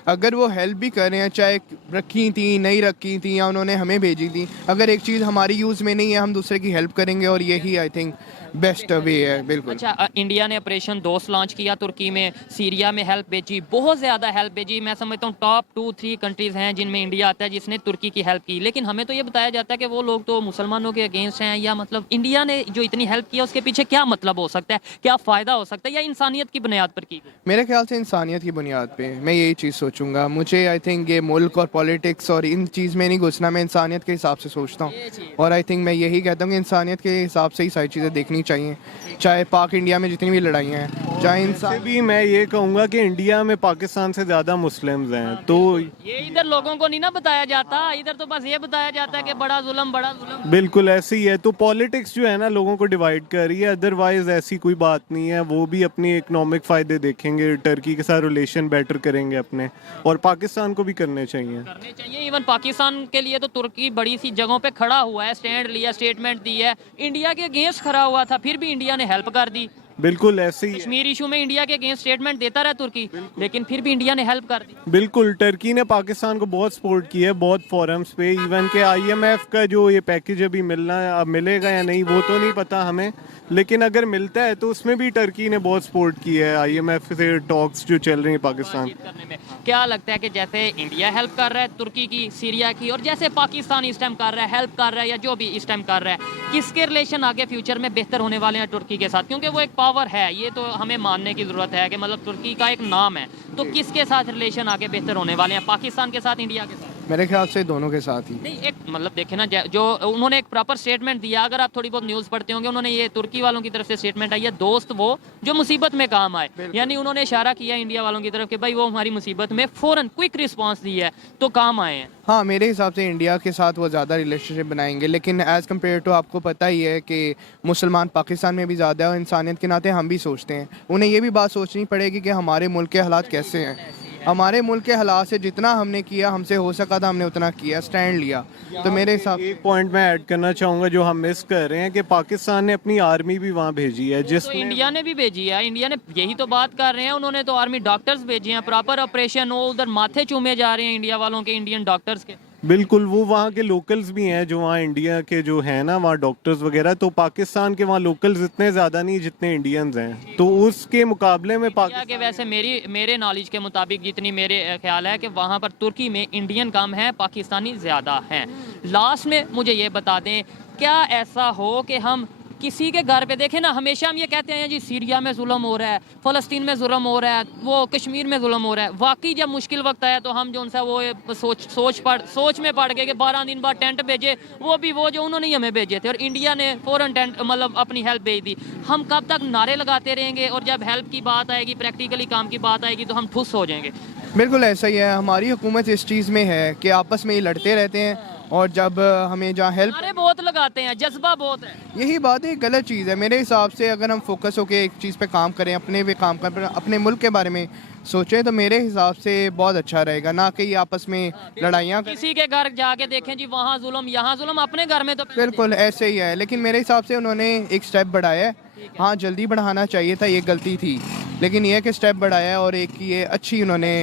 अगर वो हेल्प भी कर रहे हैं, चाहे रखी थी, नहीं रखी थी, या उन्होंने हमें भेजी थी, अगर एक चीज़ हमारी यूज़ में नहीं है, हम दूसरे की हेल्प करेंगे, और यही आई थिंक बेस्ट वे है। बिल्कुल। अच्छा, इंडिया ने ऑपरेशन दोस्त लॉन्च किया तुर्की में, सीरिया में हेल्प भेजी, बहुत ज़्यादा हेल्प भेजी। मैं समझता हूँ टॉप 2-3 कंट्रीज़ हैं जिनमें इंडिया आता है जिसने तुर्की की हेल्प की। लेकिन हमें तो ये बताया जाता है कि वो लोग तो मुसलमानों के अगेंस्ट हैं, या मतलब इंडिया ने जो इतनी हेल्प की है उसके पीछे क्या मतलब हो सकता है, क्या फ़ायदा हो सकता है, या इंसानियत की बुनियाद पर की? मेरे ख्याल से इंसानियत की बुनियाद पे मैं यही चीज़ सोचूंगा। मुझे आई थिंक ये मुल्क और पॉलिटिक्स और इन चीज़ में नहीं घुसना, मैं इंसानियत के हिसाब से सोचता हूँ। और आई थिंक मैं यही कहता हूँ कि इंसानियत के हिसाब से ही सारी चीज़ें देखनी चाहिए, चाहे पाक इंडिया में जितनी भी लड़ाइयाँ हैं, चाहे इंसान भी। मैं ये कहूँगा कि इंडिया में पाकिस्तान से ज़्यादा मुस्लिम्स हैं, तो ये इधर लोगों को नहीं ना बताया जाता, इधर तो बस ये बताया जाता है कि बड़ा जुल्म, बड़ा जुल्म। बिल्कुल ऐसे ही है। तो पॉलिटिक्स जो है ना लोगों को डिवाइड कर रही है, अदरवाइज ऐसी कोई बात नहीं है। वो भी अपनी इकोनॉमिक फ़ायदे देखेंगे, टर्की के साथ रिलेशन बेटर करेंगे अपने, और पाकिस्तान को भी करने चाहिए। इवन पाकिस्तान के लिए तो तुर्की बड़ी सी जगहों पे खड़ा हुआ है, स्टैंड लिया, स्टेटमेंट दी है, इंडिया के अगेंस्ट खड़ा हुआ था, फिर भी इंडिया ने हेल्प कर दी। बिल्कुल ऐसे ही। कश्मीर इशू में इंडिया के अगेंस्ट स्टेटमेंट देता रहा तुर्की, लेकिन फिर भी इंडिया ने हेल्प कर दी। बिल्कुल, टर्की ने पाकिस्तान को बहुत सपोर्ट किया है, बहुत फोरम्स पे। इवन के IMF का जो ये पैकेज अभी मिलना है, अब मिलेगा या नहीं वो तो नहीं पता हमें, लेकिन अगर मिलता है तो उसमें भी टर्की ने बहुत सपोर्ट किया है। IMF से टॉक्स जो चल रही है पाकिस्तान करने में। क्या लगता है कि जैसे इंडिया हेल्प कर रहा है तुर्की की, सीरिया की, और जैसे पाकिस्तान इस टाइम कर रहा है, हेल्प कर रहा है, या जो भी इस टाइम कर रहा है, किसके रिलेशन आगे फ्यूचर में बेहतर होने वाले हैं तुर्की के साथ? क्योंकि वो एक पावर है, ये तो हमें मानने की जरूरत है कि मतलब तुर्की का एक नाम है, तो किसके साथ रिलेशन आगे बेहतर होने वाले हैं, पाकिस्तान के साथ, इंडिया के साथ? मेरे ख्याल से दोनों के साथ ही। नहीं, एक मतलब देखे ना, जो उन्होंने एक प्रॉपर स्टेटमेंट दिया, अगर आप थोड़ी बहुत न्यूज़ पढ़ते होंगे, उन्होंने ये तुर्की वालों की तरफ से स्टेटमेंट आई है, दोस्त वो जो मुसीबत में काम आए, यानी उन्होंने इशारा किया इंडिया वालों की तरफ कि भाई वो हमारी मुसीबत में फौरन क्विक रिस्पांस दी है तो काम आए हैं। हाँ, मेरे हिसाब से इंडिया के साथ वो ज़्यादा रिलेशनशिप बनाएंगे, लेकिन एज़ कम्पेयर टू आपको पता ही है कि मुसलमान पाकिस्तान में भी ज़्यादा है, और इंसानियत के नाते हम भी सोचते हैं, उन्हें ये भी बात सोचनी पड़ेगी कि हमारे मुल्क के हालात कैसे हैं। हमारे मुल्क के हालात से जितना हमने किया, हमसे हो सका था हमने उतना किया, स्टैंड लिया। तो मेरे हिसाब एक पॉइंट मैं ऐड करना चाहूँगा जो हम मिस कर रहे हैं कि पाकिस्तान ने अपनी आर्मी भी वहाँ भेजी है तो जिसमें इंडिया ने भी भेजी है, इंडिया ने यही तो बात कर रहे हैं, उन्होंने तो आर्मी डॉक्टर्स भेजे हैं, प्रॉपर ऑपरेशन हो, उधर माथे चूमे जा रहे हैं इंडिया वालों के, इंडियन डॉक्टर्स के। बिल्कुल वो वहाँ के लोकल्स भी हैं जो वहाँ इंडिया के जो हैं ना वहाँ डॉक्टर्स वगैरह, तो पाकिस्तान के वहाँ लोकल्स इतने ज़्यादा नहीं जितने इंडियंस हैं, तो उसके मुकाबले में इंडिया के वैसे मेरे नॉलेज के मुताबिक जितनी मेरे ख्याल है कि वहाँ पर तुर्की में इंडियन कम है, पाकिस्तानी ज़्यादा हैं। लास्ट में मुझे ये बता दें, क्या ऐसा हो कि हम किसी के घर पे देखें ना, हमेशा हम ये कहते हैं जी सीरिया में जुल्म हो रहा है, फ़लस्तीन में जुल्म हो रहा है, वो कश्मीर में जुल्म हो रहा है, वाकई जब मुश्किल वक्त आया तो हम जो उनसे वो सोच में पड़ गए कि 12 दिन बाद टेंट भेजे, वो भी वो जो उन्होंने ही हमें भेजे थे, और इंडिया ने फ़ौरन टेंट मतलब अपनी हेल्प भेज दी। हम कब तक नारे लगाते रहेंगे, और जब हेल्प की बात आएगी, प्रैक्टिकली काम की बात आएगी, तो हम ठुस हो जाएंगे। बिल्कुल ऐसा ही है, हमारी हुकूमत इस चीज़ में है कि आपस में ही लड़ते रहते हैं, और जब हमें जहाँ हेल्प, नारे बहुत लगाते हैं, जज्बा बहुत है। यही बात है, गलत चीज़ है मेरे हिसाब से। अगर हम फोकस होकर एक चीज़ पे काम करें, अपने पे काम करें, अपने मुल्क के बारे में सोचें, तो मेरे हिसाब से बहुत अच्छा रहेगा, ना कि ये आपस में लड़ाइयाँ करें। किसी के घर जाके देखें जी वहाँ जुल्म यहाँ जुल्म, अपने घर में तो बिल्कुल ऐसे ही है, लेकिन मेरे हिसाब से उन्होंने एक स्टेप बढ़ाया है। हाँ, जल्दी बढ़ाना चाहिए था, ये गलती थी, लेकिन ये कि स्टेप बढ़ाया है और एक ये अच्छी उन्होंने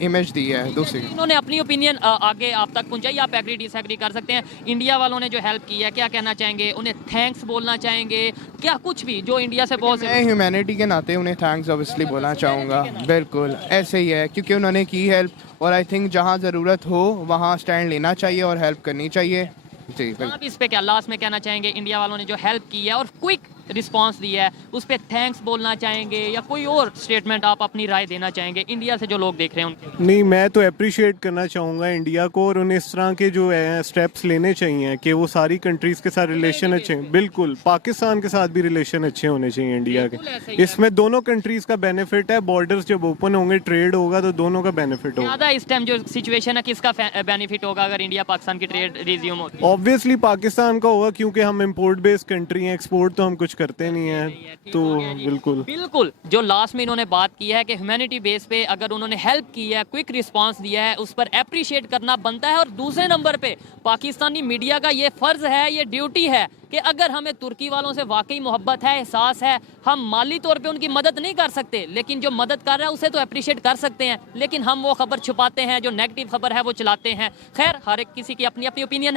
इमेज दी है दूसरी। उन्होंने अपनी ओपिनियन आगे आप तक पहुंचाई, आप एग्री डिसएग्री कर सकते हैं। इंडिया वालों ने जो हेल्प की है, क्या कहना चाहेंगे, उन्हें थैंक्स बोलना चाहेंगे, क्या कुछ भी जो इंडिया से बहुत मैं ह्यूमैनिटी के नाते उन्हें थैंक्स ऑब्वियसली बोलना चाहूँगा। बिल्कुल ऐसे ही है, क्योंकि उन्होंने की हेल्प, और आई थिंक जहाँ ज़रूरत हो वहाँ स्टैंड लेना चाहिए और हेल्प करनी चाहिए। जी बिल्कुल। आप इस पे क्या लास्ट में कहना चाहेंगे, इंडिया वालों ने जो हेल्प की है और क्विक रिस्पांस दिया है, उस पर थैंक्स बोलना चाहेंगे, या कोई और स्टेटमेंट आप अपनी राय देना चाहेंगे इंडिया से जो लोग देख रहे हैं उनके? नहीं, मैं तो अप्रिशिएट करना चाहूँगा इंडिया को, और उन्हें इस तरह के जो है स्टेप्स लेने चाहिए कि वो सारी कंट्रीज़ के साथ रिलेशन अच्छे, बिल्कुल पाकिस्तान के साथ भी रिलेशन अच्छे होने चाहिए इंडिया के। इसमें दोनों कंट्रीज़ का बेनिफिट है, बॉर्डर्स जब ओपन होंगे, ट्रेड होगा, तो दोनों का बेनिफिट होगा। ज़्यादा इस टाइम जो सिचुएशन है, किसका बेनिफिट होगा अगर इंडिया पाकिस्तान की ट्रेड रिज्यूम होती है? ऑब्वियसली पाकिस्तान का होगा, क्योंकि हम इम्पोर्ट बेस्ड कंट्री हैं, एक्सपोर्ट तो हम कुछ करते नहीं हैं, तो बिल्कुल बिल्कुल। जो लास्ट में इन्होंने बात की है कि ह्यूमैनिटी बेस पे अगर उन्होंने हेल्प की है, क्विक रिस्पांस दिया है, उस पर अप्रिशिएट करना बनता है। और दूसरे नंबर पे पाकिस्तानी मीडिया का ये फर्ज है, ये ड्यूटी है कि अगर हमें तुर्की वालों से वाकई मोहब्बत है, एहसास है, हम माली तौर पे उनकी मदद नहीं कर सकते, लेकिन जो मदद कर रहा है उसे तो अप्रिशिएट कर सकते हैं, लेकिन हम वो खबर छुपाते हैं, जो नेगेटिव खबर है वो चलाते हैं। खैर, हर एक किसी की अपनी अपनी ओपिनियन है।